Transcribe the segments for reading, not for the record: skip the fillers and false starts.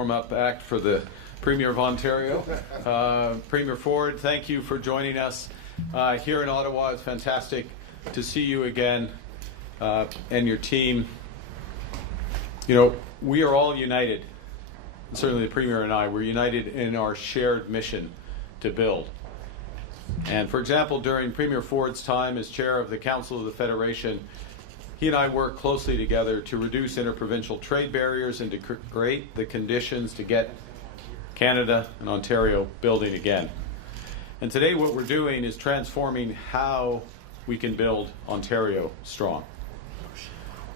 Warm-up act for the Premier of Ontario. Premier Ford, thank you for joining us here in Ottawa. It's fantastic to see you again and your team. You know, we are all united, certainly the Premier and I, we're united in our shared mission to build. And for example, during Premier Ford's time as chair of the Council of the Federation, he and I worked closely together to reduce interprovincial trade barriers and to create the conditions to get Canada and Ontario building again. And today what we're doing is transforming how we can build Ontario strong.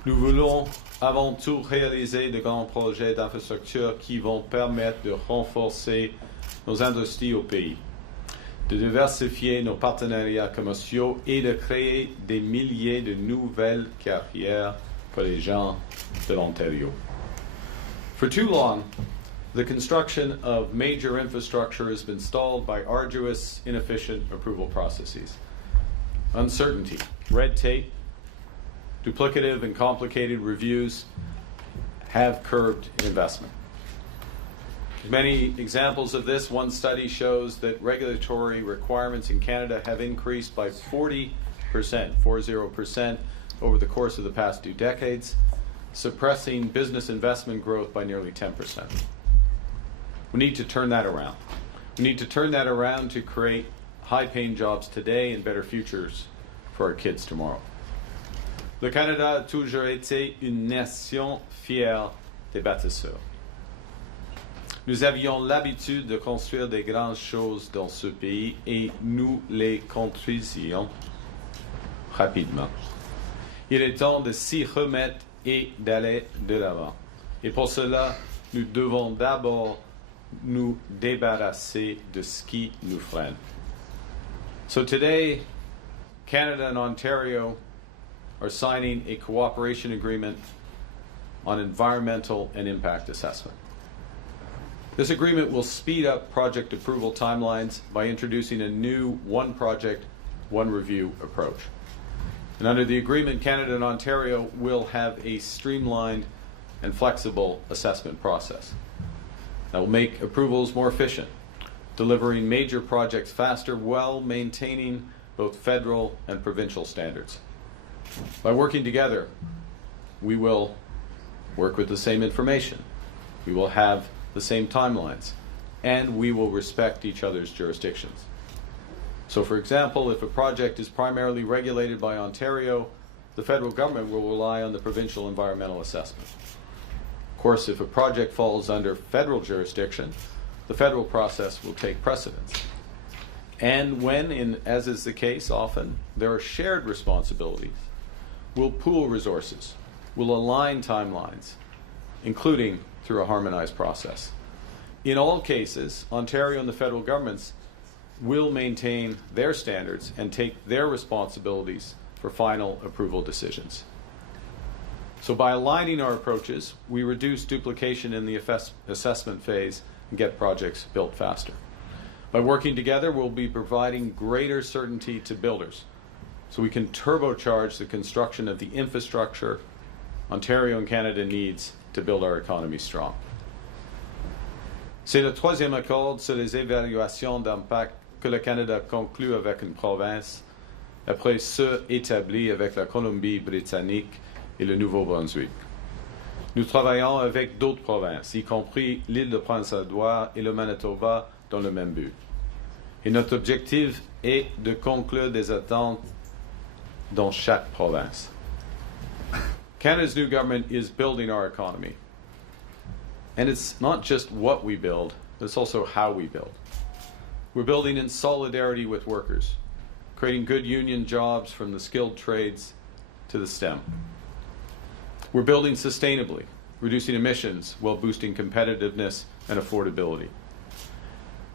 Nous voulons avant tout réaliser de grands projets d'infrastructure qui vont permettre de renforcer nos industries au pays, de diversifier nos partenariats commerciaux et de créer des milliers de nouvelles carrières pour les gens de l'Ontario. For too long, the construction of major infrastructure has been stalled by arduous, inefficient approval processes. Uncertainty, red tape, duplicative and complicated reviews have curbed investment. Many examples of this. One study shows that regulatory requirements in Canada have increased by 40%, 40%, over the course of the past 2 decades, suppressing business investment growth by nearly 10%. We need to turn that around. We need to turn that around to create high-paying jobs today and better futures for our kids tomorrow. Le Canada a toujours été une nation fière des bâtisseurs. Nous avions l'habitude de construire des grandes choses dans ce pays et nous les construisions rapidement. Il est temps de s'y remettre et d'aller de l'avant. Et pour cela, nous devons d'abord nous débarrasser de ce qui nous freine. So today, Canada and Ontario are signing a cooperation agreement on environmental and impact assessment. This agreement will speed up project approval timelines by introducing a new one project, one review approach. And under the agreement, Canada and Ontario will have a streamlined and flexible assessment process that will make approvals more efficient, delivering major projects faster while maintaining both federal and provincial standards. By working together, we will work with the same information, we will have the same timelines, and we will respect each other's jurisdictions. So for example, if a project is primarily regulated by Ontario, the federal government will rely on the provincial environmental assessment. Of course, if a project falls under federal jurisdiction, the federal process will take precedence. And when, as is the case often, there are shared responsibilities, we'll pool resources, we'll align timelines, including through a harmonized process. In all cases, Ontario and the federal governments will maintain their standards and take their responsibilities for final approval decisions. So by aligning our approaches, we reduce duplication in the assessment phase and get projects built faster. By working together, we'll be providing greater certainty to builders so we can turbocharge the construction of the infrastructure Ontario and Canada needs to build our economy strong. C'est le troisième accord sur les évaluations d'impact que le Canada conclut avec une province après ceux établis avec la Colombie-Britannique et le Nouveau-Brunswick. Nous travaillons avec d'autres provinces, y compris l'île de Prince-Édouard et le Manitoba, dans le même but. Et notre objectif est de conclure des attentes dans chaque province. Canada's new government is building our economy. And it's not just what we build, but it's also how we build. We're building in solidarity with workers, creating good union jobs from the skilled trades to the STEM. We're building sustainably, reducing emissions while boosting competitiveness and affordability.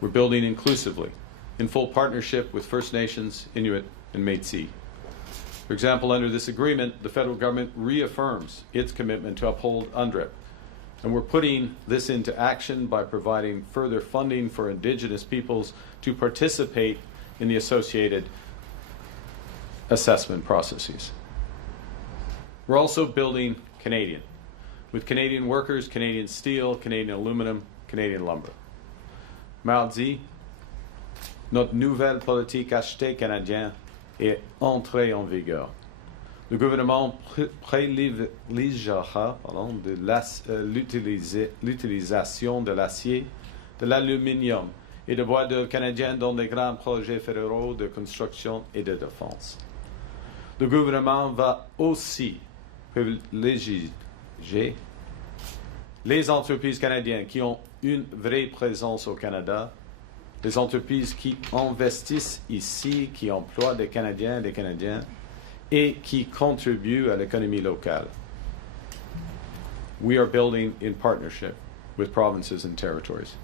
We're building inclusively, in full partnership with First Nations, Inuit, and Métis. For example, under this agreement, the federal government reaffirms its commitment to uphold UNDRIP, and we're putting this into action by providing further funding for Indigenous peoples to participate in the associated assessment processes. We're also building Canadian. with Canadian workers, Canadian steel, Canadian aluminum, Canadian lumber. Mardi, notre nouvelle politique achetée canadienne est entrée en vigueur. Le gouvernement privilégiera de l'utilisation de l'acier, de l'aluminium et de bois d'œuvre canadiens dans des grands projets fédéraux de construction et de défense. Le gouvernement va aussi privilégier les entreprises canadiennes qui ont une vraie présence au Canada, les entreprises qui investissent ici, qui emploient des Canadiens et des Canadiennes et qui contribuent à l'économie locale. We are building in partnership with provinces and territories.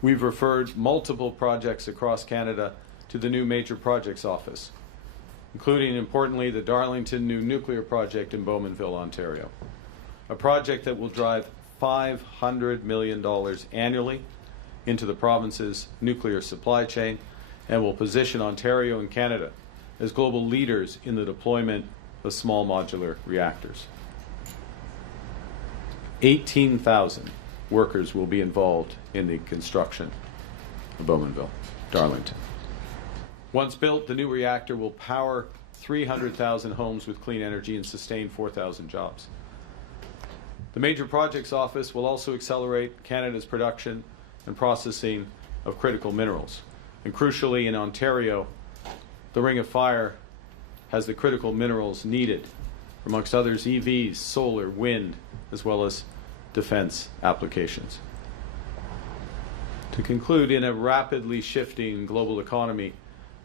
We've referred multiple projects across Canada to the new Major Projects Office, including, importantly, the Darlington new nuclear project in Bowmanville, Ontario, a project that will drive $500 million annually into the province's nuclear supply chain and will position Ontario and Canada as global leaders in the deployment of small modular reactors. 18,000 workers will be involved in the construction of Bowmanville, Darlington. Once built, the new reactor will power 300,000 homes with clean energy and sustain 4,000 jobs. The Major Projects Office will also accelerate Canada's production and processing of critical minerals. And crucially, in Ontario, the Ring of Fire has the critical minerals needed, amongst others EVs, solar, wind, as well as defense applications. To conclude, in a rapidly shifting global economy,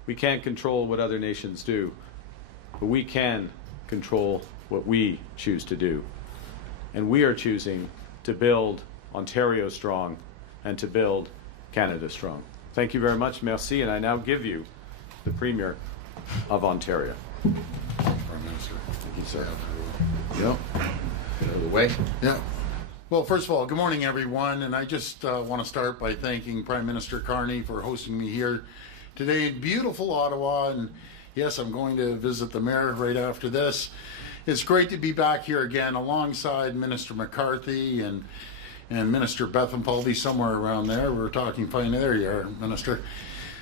we can't control what other nations do, but we can control what we choose to do. And we are choosing to build Ontario strong and to build Canada strong. Thank you very much. Merci. And I now give you the Premier of Ontario. Prime Minister. Thank you, sir. Yep. Get out of the way. Yeah. Well, first of all, good morning, everyone. And I just want to start by thanking Prime Minister Carney for hosting me here today in beautiful Ottawa. And yes, I'm going to visit the mayor right after this. It's great to be back here again alongside Minister McCarthy and Minister Betham, probably somewhere around there. We're talking fine. There you are, Minister.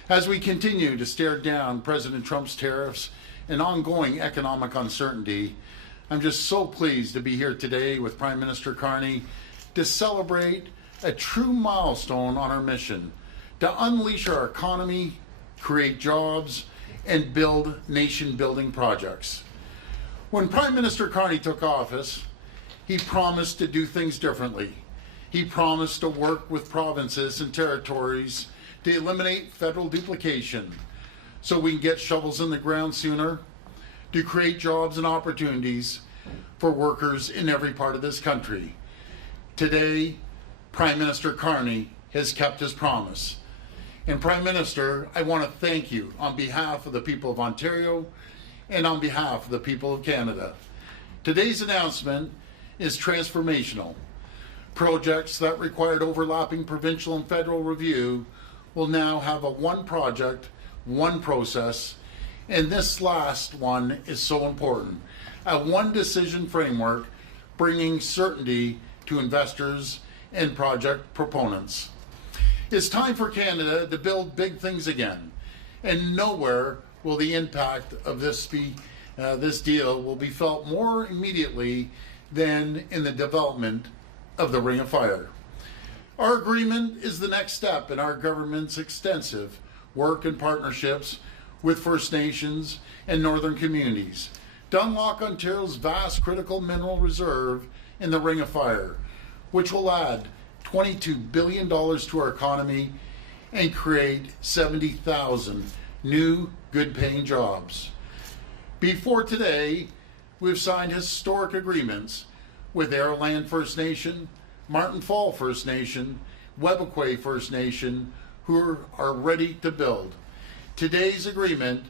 As we continue to stare down President Trump's tariffs and ongoing economic uncertainty, I'm just so pleased to be here today with Prime Minister Carney to celebrate a true milestone on our mission to unleash our economy, create jobs, and build nation-building projects. When Prime Minister Carney took office, he promised to do things differently. He promised to work with provinces and territories to eliminate federal duplication so we can get shovels in the ground sooner, to create jobs and opportunities for workers in every part of this country. Today, Prime Minister Carney has kept his promise. And Prime Minister, I want to thank you on behalf of the people of Ontario and on behalf of the people of Canada. Today's announcement is transformational. Projects that required overlapping provincial and federal review will now have a one project, one process, and this last one is so important. A one decision framework bringing certainty to investors and project proponents. It's time for Canada to build big things again, and nowhere will the impact of this deal will be felt more immediately than in the development of the Ring of Fire. Our agreement is the next step in our government's extensive work and partnerships with First Nations and Northern communities to unlock Ontario's vast critical mineral reserve in the Ring of Fire, which will add $22 billion to our economy and create 70,000 new good-paying jobs. Before today, we've signed historic agreements with Arrowland First Nation, Martin Fall First Nation, Webequie First Nation, who are ready to build. Today's agreement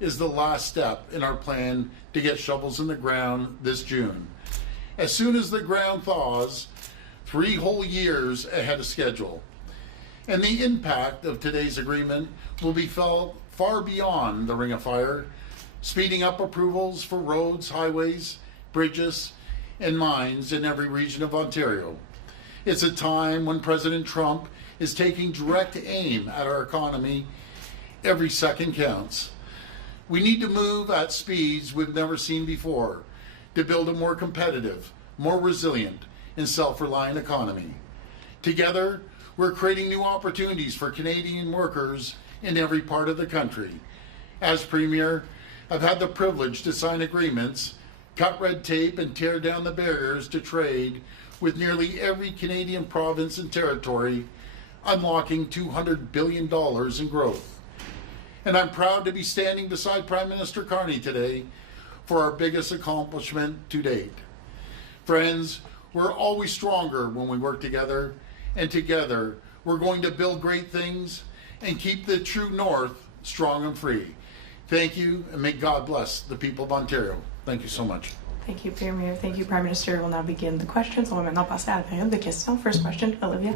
is the last step in our plan to get shovels in the ground this June. As soon as the ground thaws, 3 whole years ahead of schedule. And the impact of today's agreement will be felt far beyond the Ring of Fire, speeding up approvals for roads, highways, bridges, and mines in every region of Ontario. It's a time when President Trump is taking direct aim at our economy. Every second counts. We need to move at speeds we've never seen before to build a more competitive, more resilient, and self-reliant economy. Together, we're creating new opportunities for Canadian workers in every part of the country. As Premier, I've had the privilege to sign agreements, cut red tape, and tear down the barriers to trade with nearly every Canadian province and territory, unlocking $200 billion in growth. And I'm proud to be standing beside Prime Minister Carney today for our biggest accomplishment to date. Friends, we're always stronger when we work together, and together we're going to build great things and keep the true north strong and free. Thank you, and may God bless the people of Ontario. Thank you so much. Thank you, Premier. Thank you, Prime Minister. We'll now begin the questions. On va maintenant passer à la période de questions. First question, Olivia.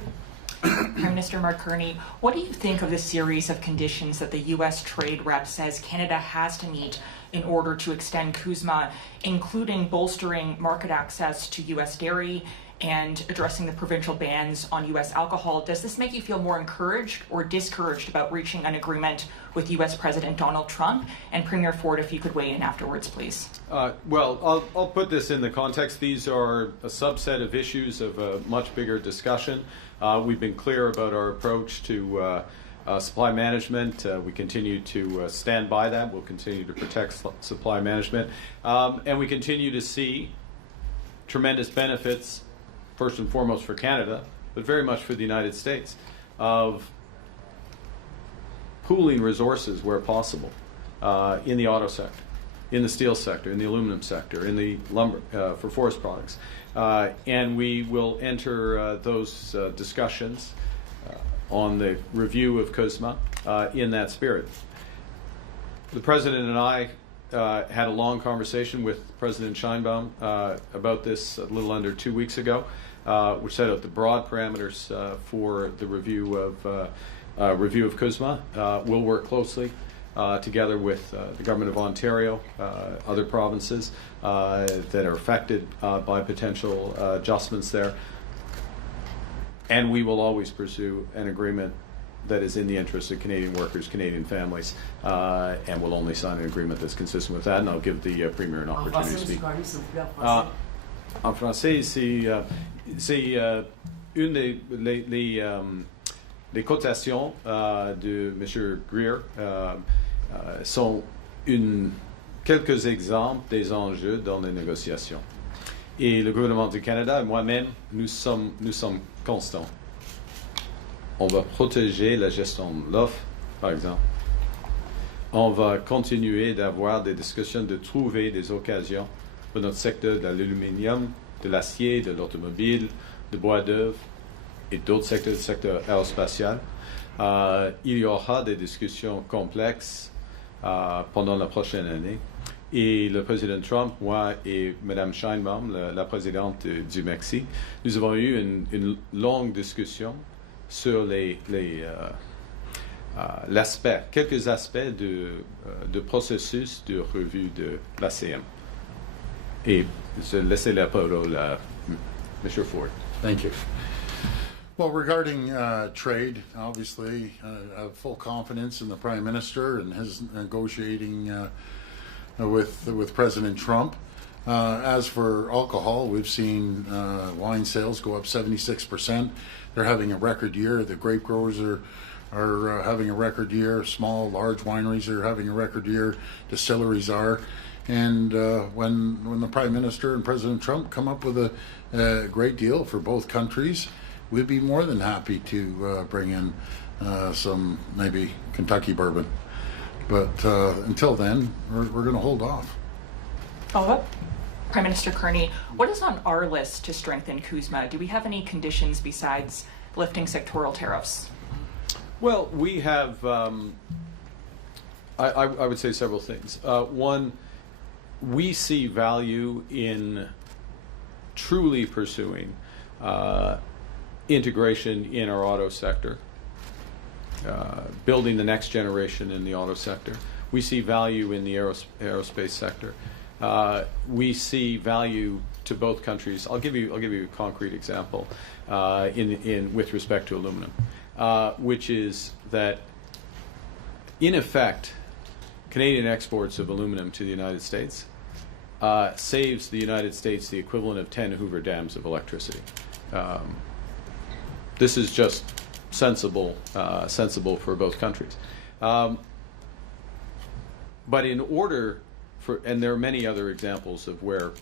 Prime Minister Mark Carney, what do you think of the series of conditions that the U.S. trade rep says Canada has to meet in order to extend CUSMA, including bolstering market access to U.S. dairy and addressing the provincial bans on U.S. alcohol? Does this make you feel more encouraged or discouraged about reaching an agreement with U.S. President Donald Trump? And Premier Ford, if you could weigh in afterwards, please. Well, I'll put this in the context. These are a subset of issues of a much bigger discussion. We've been clear about our approach to supply management. We continue to stand by that. We'll continue to protect supply management. And we continue to see tremendous benefits, first and foremost for Canada, but very much for the United States, of pooling resources where possible in the auto sector, in the steel sector, in the aluminum sector, in the lumber, for forest products. And we will enter those discussions on the review of CUSMA in that spirit. The President and I had a long conversation with President Sheinbaum about this a little under 2 weeks ago, which set out the broad parameters for the review of CUSMA. We'll work closely together with the Government of Ontario, other provinces that are affected by potential adjustments there. And we will always pursue an agreement that is in the interest of Canadian workers, Canadian families, and we'll only sign an agreement that's consistent with that. And I'll give the Premier an opportunity to speak. En français, c'est une les cotations de M. Greer sont quelques exemples des enjeux dans les négociations. Et le gouvernement du Canada et moi-même, nous sommes constants. On va protéger la gestion de l'offre, par exemple. On va continuer d'avoir des discussions, de trouver des occasions pour notre secteur de l'aluminium, de l'acier, de l'automobile, de bois d'œuvre et d'autres secteurs, du secteur aérospatial. Il y aura des discussions complexes pendant la prochaine année. Et le président Trump, moi et Mme Sheinbaum, la présidente du Mexique, nous avons eu une longue discussion sur quelques aspects de processus de revue de l'ACM. Et je laisse la parole à M. Ford. Thank you. Well, regarding trade, obviously, I have full confidence in the Prime Minister and his negotiating with President Trump. As for alcohol, we've seen wine sales go up 76%. They're having a record year. The grape growers are having a record year. Small, large wineries are having a record year. Distilleries are. And when the Prime Minister and President Trump come up with a great deal for both countries, we'd be more than happy to bring in some maybe Kentucky bourbon. But until then, we're going to hold off. Follow-up? Prime Minister Carney, what is on our list to strengthen CUSMA? Do we have any conditions besides lifting sectoral tariffs? Well, we have, I would say several things. One, we see value in truly pursuing integration in our auto sector, building the next generation in the auto sector. We see value in the aerospace sector. We see value to both countries. I'll give you a concrete example with respect to aluminum, which is that in effect, Canadian exports of aluminum to the United States saves the United States the equivalent of 10 Hoover dams of electricity. This is just sensible for both countries. But in order for, and there are many other examples of where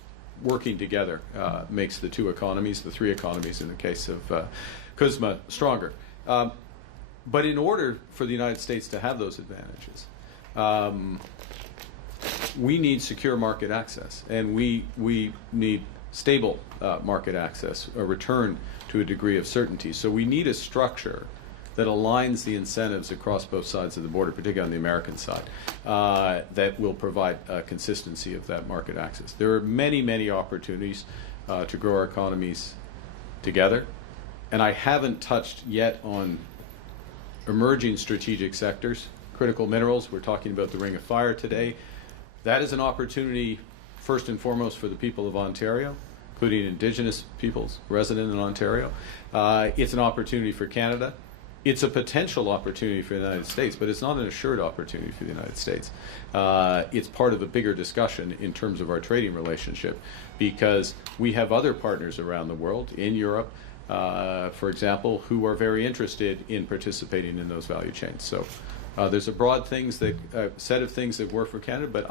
working together makes the two economies, the three economies in the case of CUSMA, stronger. But in order for the United States to have those advantages, we need secure market access, and we need stable market access, a return to a degree of certainty. So we need a structure that aligns the incentives across both sides of the border, particularly on the American side, that will provide consistency of that market access. There are many, many opportunities to grow our economies together, and I haven't touched yet on emerging strategic sectors, critical minerals. We're talking about the Ring of Fire today. That is an opportunity, first and foremost, for the people of Ontario, including Indigenous peoples resident in Ontario. It's an opportunity for Canada. It's a potential opportunity for the United States, but it's not an assured opportunity for the United States. It's part of a bigger discussion in terms of our trading relationship, because we have other partners around the world, in Europe, for example, who are very interested in participating in those value chains. So there's a broad set of things that work for Canada, but if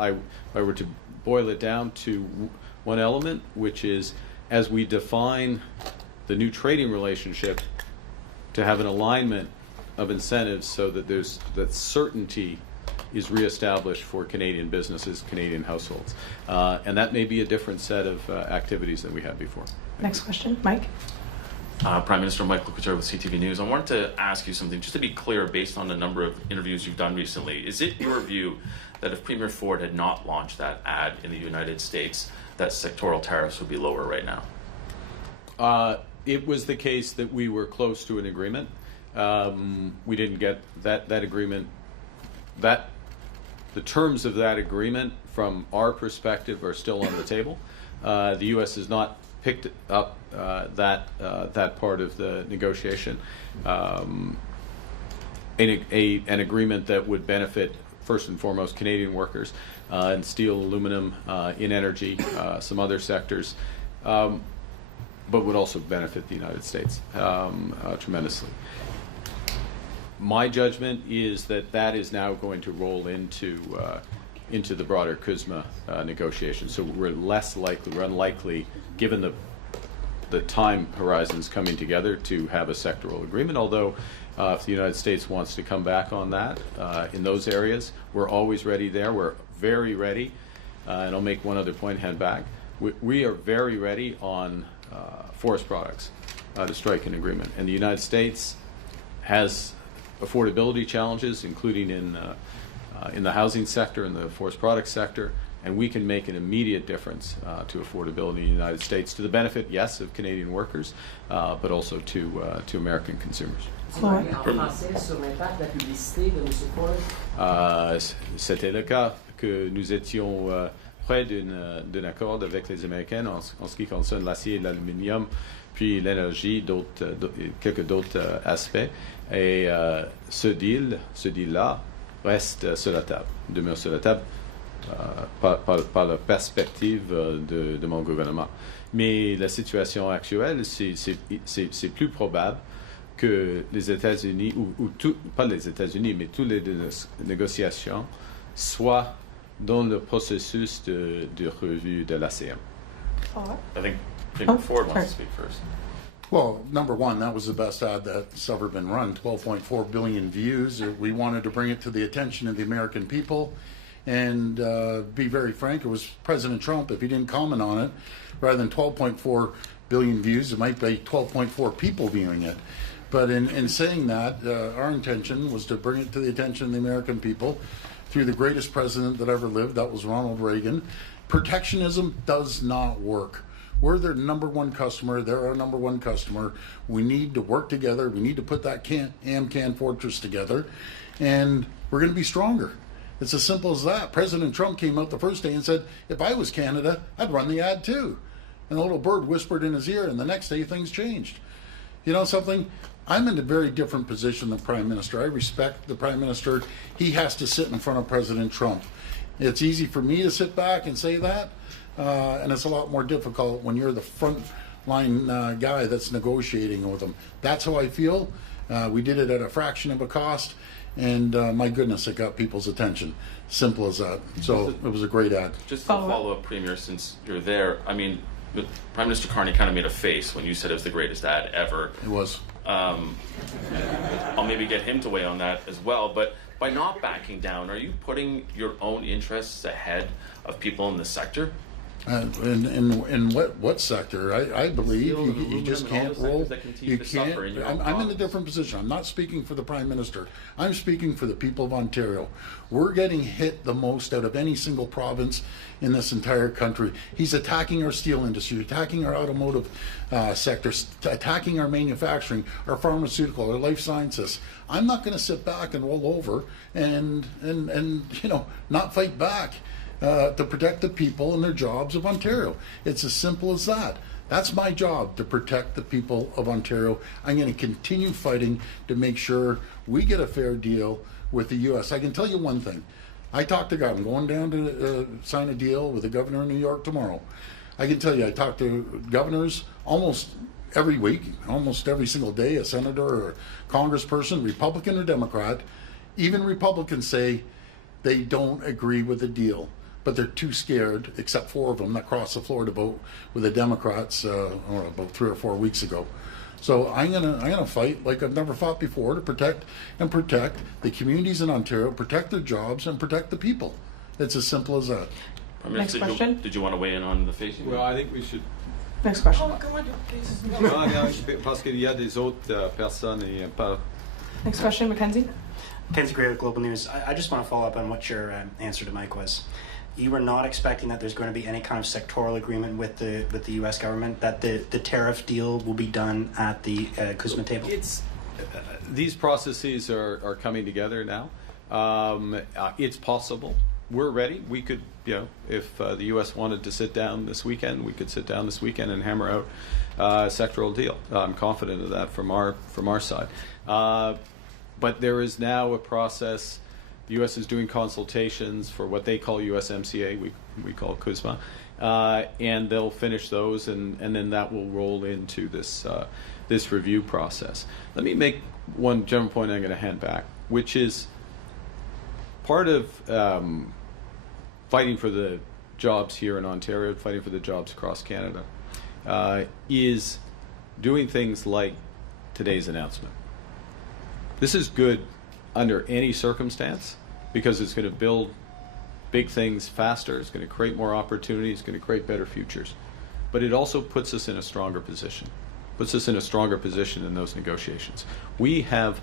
I were to boil it down to one element, which is, as we define the new trading relationship, to have an alignment of incentives so that that certainty is reestablished for Canadian businesses, Canadian households. And that may be a different set of activities than we had before. Next question, Mike. Prime Minister Michael Couture with CTV News. I wanted to ask you something, just to be clear, based on the number of interviews you've done recently. Is it your view that if Premier Ford had not launched that ad in the United States, that sectoral tariffs would be lower right now? It was the case that we were close to an agreement. We didn't get that agreement. The terms of that agreement, from our perspective, are still on the table. The U.S. has not picked up that part of the negotiation. An agreement that would benefit, first and foremost, Canadian workers in steel, aluminum, in energy, some other sectors, but would also benefit the United States tremendously. My judgment is that is now going to roll into the broader CUSMA negotiations. So we're unlikely, given the time horizons coming together, to have a sectoral agreement. Although, if the United States wants to come back on that in those areas, we're always ready there. We're very ready. And I'll make one other point, head back. We are very ready on forest products to strike an agreement. And the United States has affordability challenges, including in the housing sector and the forest products sector, and we can make an immediate difference to affordability in the United States, to the benefit, yes, of Canadian workers, but also to American consumers. C'était le cas que nous étions près d'un accord avec les Américains en ce qui concerne l'acier et l'aluminium, puis l'énergie, quelques d'autres aspects. Et ce deal-là reste sur la table, demeure sur la table par la perspective de mon gouvernement. Mais la situation actuelle, c'est plus probable que les États-Unis, pas les États-Unis, mais toutes les négociations soient dans le processus de revue de l'ACM. I think Premier Ford wants to speak first. Well, number one, that was the best ad that's ever been run, 12.4 billion views. We wanted to bring it to the attention of the American people. And be very frank, it was President Trump. If he didn't comment on it, rather than 12.4 billion views, it might be 12.4 people viewing it. But in saying that, our intention was to bring it to the attention of the American people through the greatest president that ever lived, that was Ronald Reagan. Protectionism does not work. We're their number one customer. They're our number one customer. We need to work together. We need to put that AmCan fortress together, and we're going to be stronger. It's as simple as that. President Trump came out the first day and said, if I was Canada, I'd run the ad too. and the little bird whispered in his ear, and the next day things changed. You know something? I'm in a very different position than Prime Minister. I respect the Prime Minister. He has to sit in front of President Trump. It's easy for me to sit back and say that, and it's a lot more difficult when you're the front line guy that's negotiating with him. That's how I feel. We did it at a fraction of a cost, and my goodness, it got people's attention. Simple as that. So it was a great ad. Just to follow up, Premier, since you're there, I mean, Prime Minister Carney kind of made a face when you said it was the greatest ad ever. It was. I'll maybe get him to weigh on that as well, but by not backing down, are you putting your own interests ahead of people in the sector? In what sector? I believe you just can't roll. You can't. I'm in a different position. I'm not speaking for the Prime Minister. I'm speaking for the people of Ontario. We're getting hit the most out of any single province in this entire country. He's attacking our steel industry, attacking our automotive sector, attacking our manufacturing, our pharmaceutical, our life sciences. I'm not going to sit back and roll over and not fight back. To protect the people and their jobs of Ontario. It's as simple as that. That's my job, to protect the people of Ontario. I'm going to continue fighting to make sure we get a fair deal with the U.S. I can tell you one thing. I talked to God. I'm going down to sign a deal with the governor of New York tomorrow. I can tell you, I talk to governors almost every week, almost every single day, a senator or a congressperson, Republican or Democrat. Even Republicans say they don't agree with the deal, but they're too scared, except 4 of them that crossed the floor to vote with the Democrats about 3 or 4 weeks ago. So I'm gonna fight like I've never fought before to protect the communities in Ontario, protect their jobs, and protect the people. It's as simple as that. Next question. Did you want to weigh in on the face? Well, I think we should. Next question. Parce qu'il y a des autres personnes et pas. Next question, Mackenzie. Mackenzie Gray with Global News. I just want to follow up on what your answer to Mike was. You are not expecting that there's going to be any kind of sectoral agreement with the U.S. government, that the tariff deal will be done at the CUSMA table? These processes are coming together now. It's possible. We're ready. We could, if the U.S. wanted to sit down this weekend, we could sit down this weekend and hammer out a sectoral deal. I'm confident of that from our side. But there is now a process. The U.S. is doing consultations for what they call USMCA, we call CUSMA, and they'll finish those, and then that will roll into this review process. Let me make one general point I'm going to hand back, which is part of fighting for the jobs here in Ontario, fighting for the jobs across Canada, is doing things like today's announcement. This is good under any circumstance because it's going to build big things faster, it's going to create more opportunities, it's going to create better futures. But it also puts us in a stronger position, in those negotiations. We have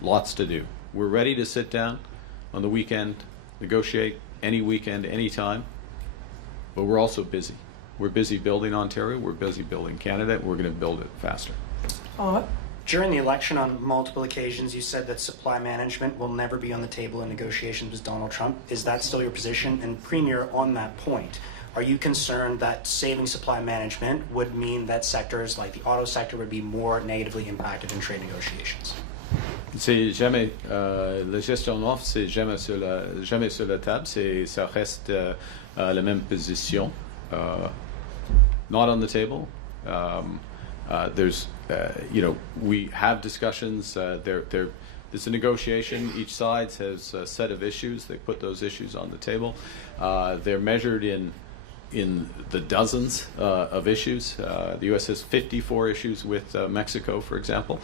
lots to do. We're ready to sit down on the weekend, negotiate any weekend, any time, but we're also busy. We're busy building Ontario, we're busy building Canada, and we're going to build it faster. Follow-up. During the election, on multiple occasions, you said that supply management will never be on the table in negotiations with Donald Trump. Is that still your position? And Premier, on that point, are you concerned that saving supply management would mean that sectors like the auto sector would be more negatively impacted in trade negotiations? C'est jamais la gestion offre, c'est jamais sur la table. Ça reste la même position. Not on the table. There's, we have discussions. There's a negotiation. Each side has a set of issues. They put those issues on the table. They're measured in the dozens of issues. The U.S. has 54 issues with Mexico, for example.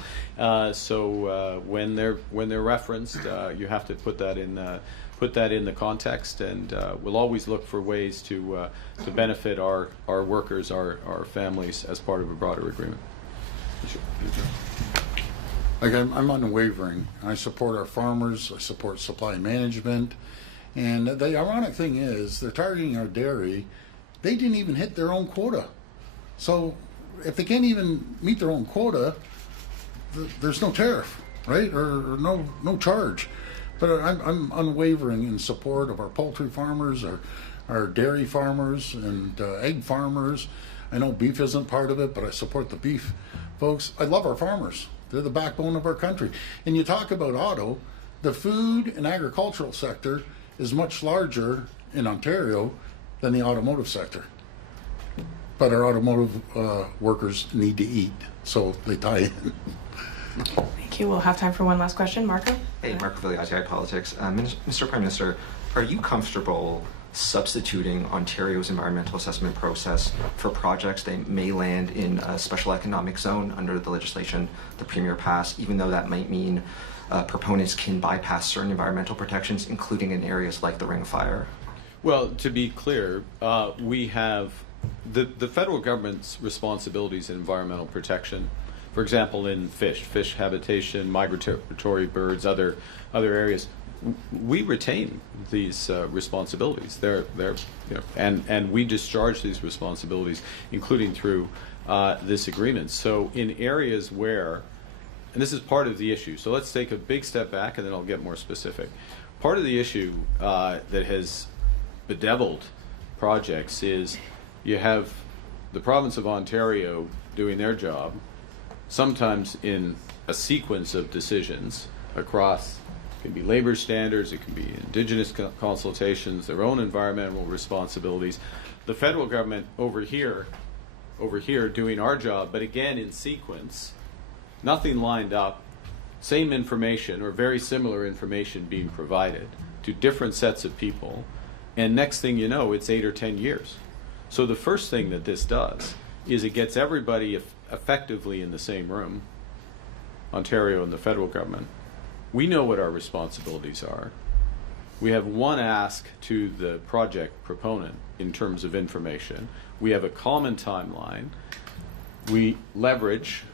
So when they're referenced, you have to put that in the context, and we'll always look for ways to benefit our workers, our families, as part of a broader agreement. Like I'm unwavering. I support our farmers. I support supply management. And the ironic thing is, they're targeting our dairy. They didn't even hit their own quota. So if they can't even meet their own quota, there's no tariff, right? Or no charge. But I'm unwavering in support of our poultry farmers, our dairy farmers, and egg farmers. I know beef isn't part of it, but I support the beef folks. I love our farmers. They're the backbone of our country. And you talk about auto, the food and agricultural sector is much larger in Ontario than the automotive sector. But our automotive workers need to eat, so they tie in. Thank you. We'll have time for one last question. Marco? Hey, Marco Vigliati, Politics. Mr. Prime Minister, are you comfortable substituting Ontario's environmental assessment process for projects that may land in a special economic zone under the legislation the Premier passed, even though that might mean proponents can bypass certain environmental protections, including in areas like the Ring of Fire? Well, to be clear, we have the federal government's responsibilities in environmental protection. For example, in fish habitation, migratory birds, other areas, we retain these responsibilities. They're and we discharge these responsibilities, including through this agreement. So in areas where, and this is part of the issue. So let's take a big step back, and then I'll get more specific. Part of the issue that has bedeviled projects is you have the province of Ontario doing their job, sometimes in a sequence of decisions across, it can be labor standards, it can be Indigenous consultations, their own environmental responsibilities. The federal government over here doing our job, but again in sequence, nothing lined up, same information or very similar information being provided to different sets of people, and next thing you know, it's 8 or 10 years. So the first thing that this does is it gets everybody effectively in the same room, Ontario and the federal government. We know what our responsibilities are. We have one ask to the project proponent in terms of information. We have a common timeline. We leverage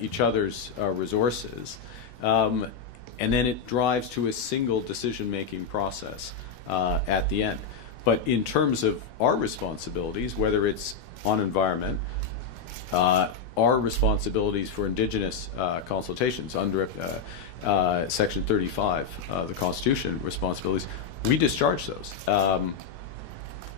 each other's resources, and then it drives to a single decision-making process at the end. But in terms of our responsibilities, whether it's on environment, our responsibilities for Indigenous consultations under Section 35 of the Constitution, responsibilities, we discharge those,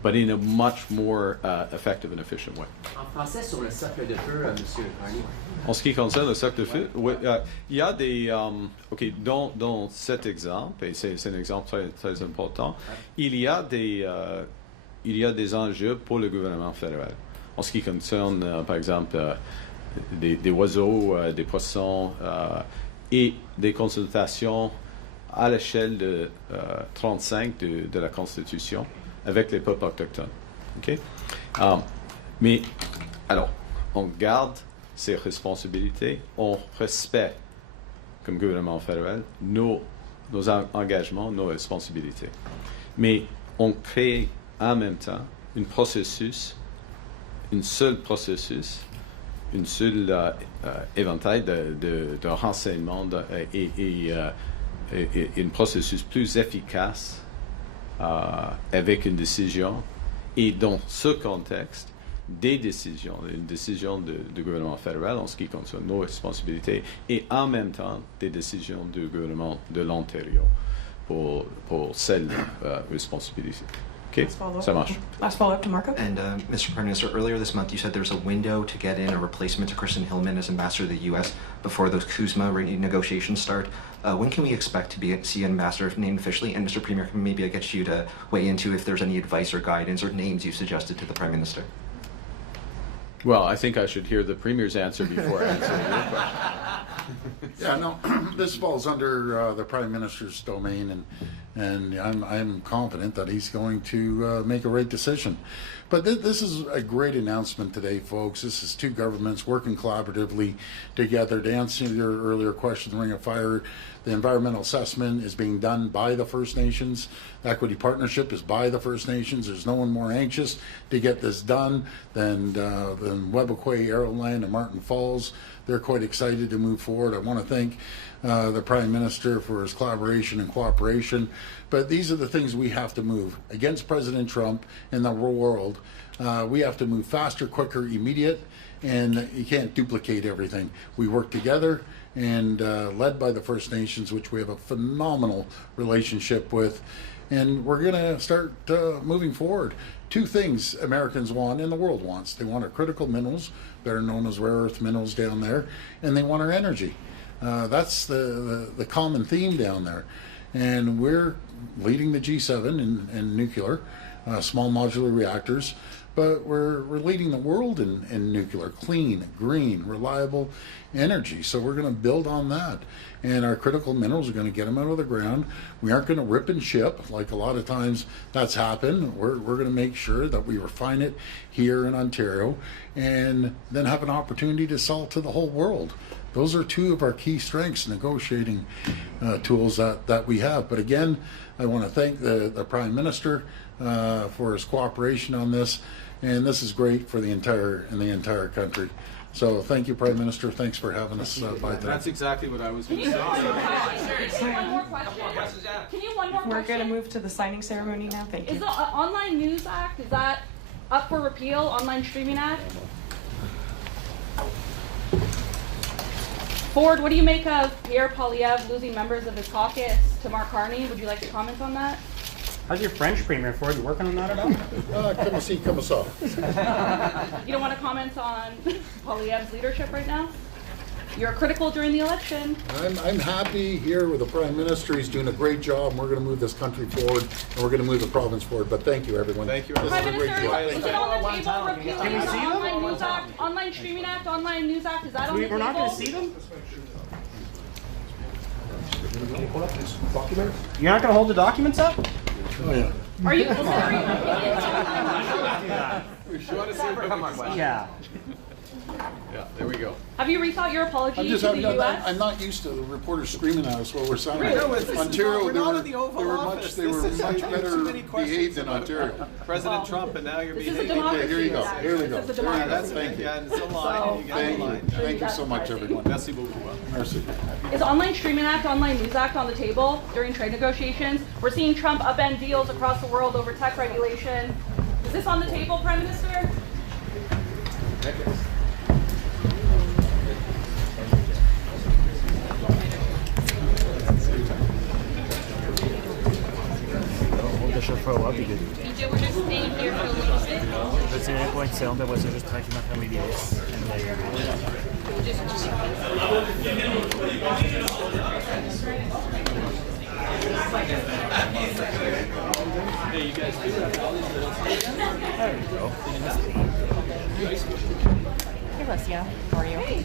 but in a much more effective and efficient way. En français, sur le cercle de feu, Monsieur Carney. En ce qui concerne le cercle de feu, il y a des... OK, dans cet exemple, et c'est un exemple très, très important, il y a des enjeux pour le gouvernement fédéral. En ce qui concerne, par exemple, des oiseaux, des poissons, et des consultations à l'échelle de 35 de la Constitution avec les peuples autochtones. OK? Mais, alors, on garde ses responsabilités, on respecte, comme gouvernement fédéral, nos engagements, nos responsabilités. Mais on crée en même temps un seul processus, une seule éventail de renseignements et un processus plus efficace avec une décision. Et dans ce contexte, une décision du gouvernement fédéral en ce qui concerne nos responsabilités et en même temps des décisions du gouvernement de l'Ontario pour celles responsabilités. Okay, ça marche. Last follow-up to Marco. And Mr. Prime Minister, earlier this month you said there's a window to get in a replacement to Kristen Hillman as ambassador to the U.S. before those CUSMA negotiations start. When can we expect to see an ambassador named officially? And Mr. Premier, maybe I get you to weigh into if there's any advice or guidance or names you've suggested to the Prime Minister. Well, I think I should hear the Premier's answer before I answer your question. Yeah, no, this falls under the Prime Minister's domain, and I'm confident that he's going to make a right decision. But this is a great announcement today, folks. This is two governments working collaboratively together. To answer your earlier question, the Ring of Fire, the environmental assessment is being done by the First Nations. The Equity Partnership is by the First Nations. There's no one more anxious to get this done than Webequie, Arrowland, and Martin Falls. They're quite excited to move forward. I want to thank the Prime Minister for his collaboration and cooperation. But these are the things we have to move against President Trump in the world. We have to move faster, quicker, immediate, and you can't duplicate everything. We work together, and led by the First Nations, which we have a phenomenal relationship with. And we're going to start moving forward. Two things Americans want and the world wants. They want our critical minerals, better known as rare earth minerals down there, and they want our energy. That's the common theme down there. And we're leading the G7 in nuclear, small modular reactors, but we're leading the world in nuclear, clean, green, reliable energy. So we're going to build on that. And our critical minerals are going to get them out of the ground. We aren't going to rip and ship like a lot of times that's happened. We're going to make sure that we refine it here in Ontario and then have an opportunity to sell it to the whole world. Those are two of our key strengths, negotiating tools that we have. But again, I want to thank the Prime Minister for his cooperation on this, and this is great for the entire country. So thank you, Prime Minister. Thanks for having us by today. That's exactly what I was going to say. Can you one more question? Can you one more question? We're going to move to the signing ceremony now. Thank you. Is the Online News Act, is that up for repeal, Online Streaming Act? Ford, what do you make of Pierre Poilievre losing members of his caucus to Mark Carney? Would you like to comment on that? How's your French Premier, Ford? You working on that at all? Comme ci, comme ça. You don't want to comment on Poilievre's leadership right now? You're critical during the election. I'm happy here with the Prime Minister. He's doing a great job, and we're going to move this country forward, and we're going to move the province forward. But thank you, everyone. Thank you. This is Prime a great Minister, job. is it on the table repealing the Online News Act, Online Streaming Act, Online News Act? Is that on the table? We're not going to see them? You're not going to hold the documents up? Oh, yeah. Are you considering? Yeah. Yeah, there we go. Have you rethought your apology to the U.S.? I'm not used to the reporters screaming at us while we're signing. Really? No, this is Ontario, not- we're not in the Oval they were Office. much This is- better too many questions behaved in about Ontario. President Trump, and now you're This is a behaving. democracy. Okay, here you go. Here we go. This is a There you go. democracy. Thank you. Yeah, it's a line. You got Thank the you. line. Thank you so much, everyone. Merci beaucoup. Merci. Is Online Streaming Act, Online News Act on the table during trade negotiations? We're seeing Trump upend deals across the world over tech regulation. Is this on the table, Prime Minister? Le chauffeur va, puis BJ, we're just staying here for a little bit. je vais tirer un point de serre, puis c'est juste tranquillement fermer les vis. Hey, Lucia. How are you?